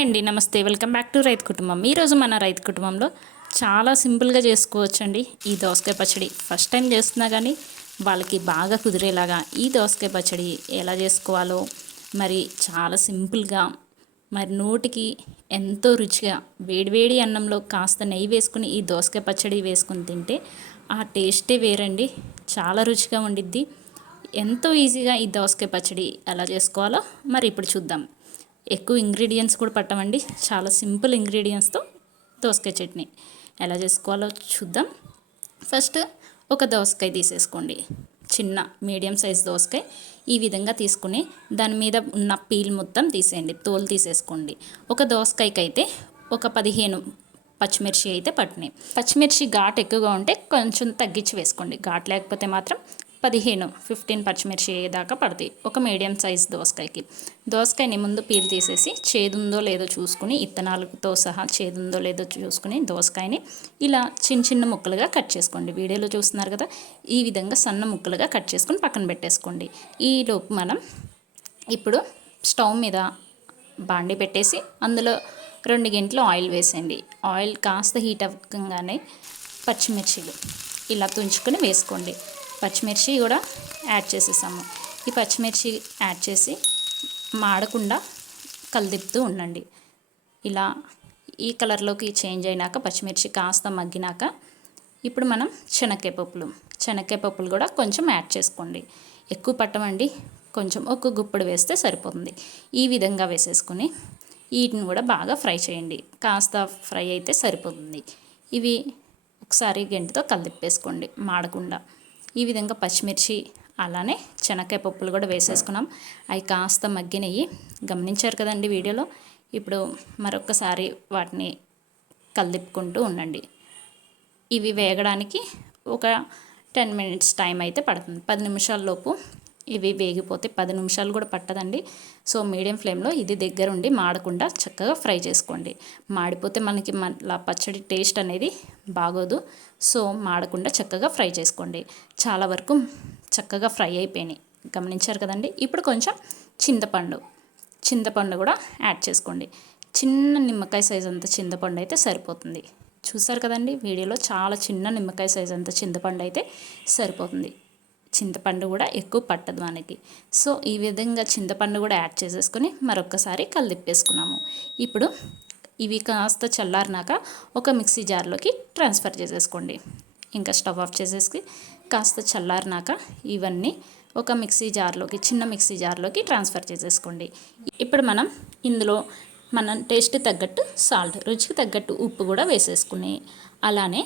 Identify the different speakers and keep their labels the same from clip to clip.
Speaker 1: Hi అండి నమస్తే. Welcome back to రైతు కుటుంబం. ఈరోజు మన రైతు కుటుంబంలో చాలా సింపుల్గా చేసుకోవచ్చండి ఈ దోసకాయ పచ్చడి. ఫస్ట్ టైం చేస్తున్నా కానీ వాళ్ళకి బాగా కుదిరేలాగా ఈ దోసకాయ పచ్చడి ఎలా చేసుకోవాలో మరి చాలా సింపుల్గా మరి నోటికి ఎంతో రుచిగా వేడివేడి అన్నంలో కాస్త నెయ్యి వేసుకుని ఈ దోసకాయ పచ్చడి వేసుకుని తింటే ఆ టేస్టే వేరండి. చాలా రుచిగా ఉండిద్ది. ఎంతో ఈజీగా ఈ దోసకాయ పచ్చడి ఎలా చేసుకోవాలో మరి ఇప్పుడు చూద్దాం. ఎక్కువ ఇంగ్రీడియంట్స్ కూడా పట్టమండి చాలా సింపుల్ ఇంగ్రీడియంట్స్తో దోసకాయ చట్నీ. ఎలా చేసుకోవాలో చూద్దాం. ఫస్ట్ ఒక దోసకాయ తీసేసుకోండి. చిన్న మీడియం సైజ్ దోసకాయ ఈ విధంగా తీసుకుని దాని మీద ఉన్న పీల్ మొత్తం తీసేయండి. తోలు తీసేసుకోండి. ఒక దోసకాయకి అయితే ఒక పదిహేను పచ్చిమిర్చి అయితే పట్టినాయి. పచ్చిమిర్చి ఘాట్ ఎక్కువగా ఉంటే కొంచెం తగ్గించి వేసుకోండి. ఘాట్ లేకపోతే మాత్రం పదిహేను ఫిఫ్టీన్ పచ్చిమిర్చి అయ్యేదాకా పడతాయి. ఒక మీడియం సైజ్ దోసకాయకి. దోసకాయని ముందు పీల్ తీసేసి చేదుందో లేదో చూసుకుని ఇత్తనాలతో సహా చేదుందో లేదో చూసుకుని దోసకాయని ఇలా చిన్న చిన్న ముక్కలుగా కట్ చేసుకోండి. వీడియోలో చూస్తున్నారు కదా ఈ విధంగా సన్న ముక్కలుగా కట్ చేసుకుని పక్కన పెట్టేసుకోండి. ఈలోపు మనం ఇప్పుడు స్టవ్ మీద బాండి పెట్టేసి అందులో రెండు గంటలు ఆయిల్ వేసేయండి. ఆయిల్ కాస్త హీట్ అవ్వగానే పచ్చిమిర్చిలు ఇలా తుంచుకొని వేసుకోండి. పచ్చిమిర్చి కూడా యాడ్ చేసేసాము. ఈ పచ్చిమిర్చి యాడ్ చేసి మాడకుండా కలిదిప్పుతూ ఉండండి. ఇలా ఈ కలర్లోకి చేంజ్ అయినాక పచ్చిమిర్చి కాస్త మగ్గినాక ఇప్పుడు మనం శనక్కాయ పప్పులు శనక్కాయ పప్పులు కూడా కొంచెం యాడ్ చేసుకోండి. ఎక్కువ పట్టమండి కొంచెం ఒక గుప్పుడు వేస్తే సరిపోతుంది. ఈ విధంగా వేసేసుకుని వీటిని కూడా బాగా ఫ్రై చేయండి. కాస్త ఫ్రై అయితే సరిపోతుంది. ఇవి ఒకసారి గంటితో కలిదిప్పేసుకోండి మాడకుండా. ఈ విధంగా పచ్చిమిర్చి అలానే శనక్కాయ పప్పులు కూడా వేసేసుకున్నాం. అవి కాస్త మగ్గినవి గమనించారు కదండి వీడియోలో? ఇప్పుడు మరొకసారి వాటిని కలిదిప్పుకుంటూ ఉండండి. ఇవి వేగడానికి ఒక టెన్ మినిట్స్ టైం అయితే పడుతుంది. పది నిమిషాల లోపు ఇవి వేగిపోతే పది నిమిషాలు కూడా పట్టదండి. సో మీడియం ఫ్లేమ్లో ఇది దగ్గర ఉండి మాడకుండా చక్కగా ఫ్రై చేసుకోండి. మాడిపోతే మనకి మళ్ళా పచ్చడి టేస్ట్ అనేది బాగోదు. సో మాడకుండా చక్కగా ఫ్రై చేసుకోండి. చాలా వరకు చక్కగా ఫ్రై అయిపోయినాయి. గమనించారు కదండి? ఇప్పుడు కొంచెం చింతపండు. చింతపండు కూడా యాడ్ చేసుకోండి. చిన్న నిమ్మకాయ సైజ్ అంత చింతపండు అయితే సరిపోతుంది. చూసారు కదండి? వీడియోలో చాలా చిన్న నిమ్మకాయ సైజ్ అంత చింతపండు అయితే సరిపోతుంది. చింతపండు కూడా ఎక్కువ పట్టదు మనకి సో ఈ విధంగా చింతపండు కూడా యాడ్ చేసేసుకొని మరొకసారి కలిదిప్పేసుకున్నాము. ఇప్పుడు ఇవి కాస్త చల్లారినాక ఒక మిక్సీ జార్లోకి ట్రాన్స్ఫర్ చేసేసుకోండి. ఇంకా స్టవ్ ఆఫ్ చేసేసి కాస్త చల్లారినాక ఇవన్నీ ఒక మిక్సీ జార్లోకి చిన్న మిక్సీ జార్లోకి ట్రాన్స్ఫర్ చేసేసుకోండి. ఇప్పుడు మనం ఇందులో మనం టేస్ట్ తగ్గట్టు సాల్ట్ రుచికి తగ్గట్టు ఉప్పు కూడా వేసేసుకుని అలానే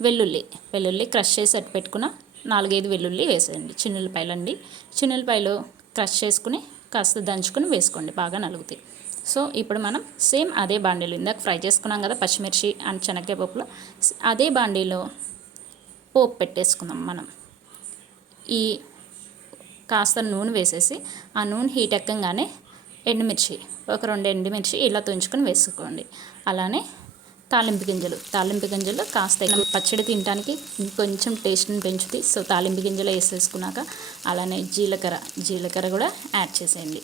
Speaker 1: వెల్లుల్లి వెల్లుల్లి క్రష్ చేసి అట్టు పెట్టుకున్న. నాలుగైదు వెల్లుల్లి వేసేయండి. చిన్నులపాయలు అండి చిన్నులపాయలు క్రష్ చేసుకుని కాస్త దంచుకుని వేసుకోండి. బాగా నలుగుతాయి. సో ఇప్పుడు మనం సేమ్ అదే బాండీలో ఇందాక ఫ్రై చేసుకున్నాం కదా పచ్చిమిర్చి అండ్ శనక్కాయ పప్పులో. అదే బాండీలో పోపు పెట్టేసుకుందాం మనం. ఈ కాస్త నూనె వేసేసి ఆ నూనె హీట్ ఎక్కగానే ఎండుమిర్చి ఒక రెండు ఎండుమిర్చి ఇలా తుంచుకొని వేసుకోండి. అలానే తాలింపు గింజలు. తాలింపు గింజలు కాస్త పచ్చడి తినడానికి కొంచెం టేస్ట్ని పెంచుతాయి. సో తాలింపు గింజలు వేసేసుకున్నాక అలానే జీలకర్ర. జీలకర్ర కూడా యాడ్ చేసేయండి.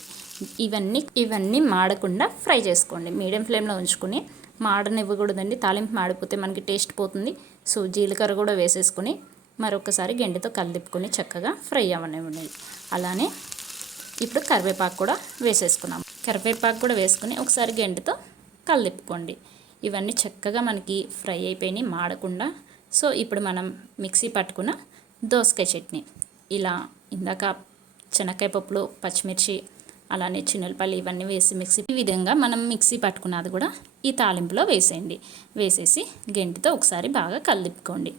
Speaker 1: ఇవన్నీ ఇవన్నీ మాడకుండా ఫ్రై చేసుకోండి. మీడియం ఫ్లేమ్లో ఉంచుకొని మాడనివ్వకూడదండి. తాలింపు మాడిపోతే మనకి టేస్ట్ పోతుంది. సో జీలకర్ర కూడా వేసేసుకొని మరొకసారి గెండితో కలిదిప్పుకొని చక్కగా ఫ్రై అవ్వనివ్వండి. అలానే ఇప్పుడు కరివేపాకు కూడా వేసేసుకున్నాం. కరివేపాకు కూడా వేసుకుని ఒకసారి గెండితో కలిదిప్పుకోండి. ఇవన్నీ చక్కగా మనకి ఫ్రై అయిపోయినాయి మాడకుండా. సో ఇప్పుడు మనం మిక్సీ పట్టుకున్న దోసకాయ చట్నీ. ఇలా ఇందాక శనక్కాయ పప్పులు పచ్చిమిర్చి అలానే చిన్నపల్లి ఇవన్నీ వేసి మిక్సీ ఈ విధంగా మనం మిక్సీ పట్టుకున్నది కూడా ఈ తాలింపులో వేసేయండి. వేసేసి గెంటితో ఒకసారి బాగా కలిపుకోండి.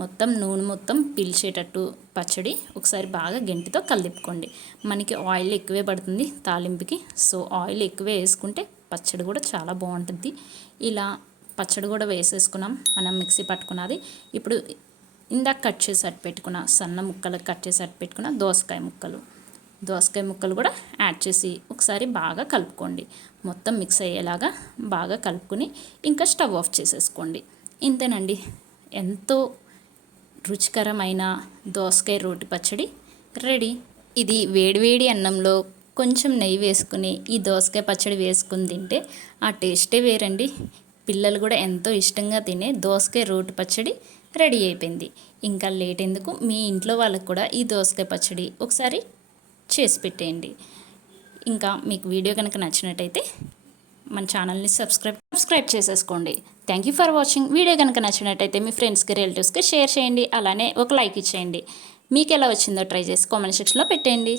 Speaker 1: మొత్తం నూనె మొత్తం పీల్చేటట్టు పచ్చడి ఒకసారి బాగా గెంటితో కలిపుకోండి. మనకి ఆయిల్ ఎక్కువే పడుతుంది తాలింపుకి. సో ఆయిల్ ఎక్కువే వేసుకుంటే పచ్చడి కూడా చాలా బాగుంటుంది. ఇలా పచ్చడి కూడా వేసేసుకున్నాం. మనం మిక్సీ పట్టుకున్నది. ఇప్పుడు ఇందాక కట్ చేసి అట్టు పెట్టుకున్న సన్న ముక్కలు కట్ చేసి అట్టు పెట్టుకున్న దోసకాయ ముక్కలు. దోసకాయ ముక్కలు కూడా యాడ్ చేసి ఒకసారి బాగా కలుపుకోండి. మొత్తం మిక్స్ అయ్యేలాగా బాగా కలుపుకొని ఇంకా స్టవ్ ఆఫ్ చేసేసుకోండి. ఇంతేనండి. ఎంతో రుచికరమైన దోసకాయ రోటి పచ్చడి. రెడీ. ఇది వేడివేడి అన్నంలో కొంచెం నెయ్యి వేసుకుని ఈ దోసకాయ పచ్చడి వేసుకుని తింటే ఆ టేస్టే వేరండి. పిల్లలు కూడా ఎంతో ఇష్టంగా తినే దోసకాయ రోటి పచ్చడి రెడీ అయిపోయింది. ఇంకా లేట్ ఎందుకు? మీ ఇంట్లో వాళ్ళకు కూడా ఈ దోసకాయ పచ్చడి ఒకసారి చేసి పెట్టేయండి. ఇంకా మీకు వీడియో కనుక నచ్చినట్టయితే మన ఛానల్ని సబ్స్క్రైబ్ సబ్స్క్రైబ్ చేసేసుకోండి. Thank you for watching video కనుక నచ్చినట్టయితే మీ ఫ్రెండ్స్కి రిలేటివ్స్కి షేర్ చేయండి. అలానే ఒక లైక్ ఇచ్చేయండి. మీకు ఎలా వచ్చిందో ట్రై చేసి కామెంట్ సెక్షన్లో పెట్టేయండి.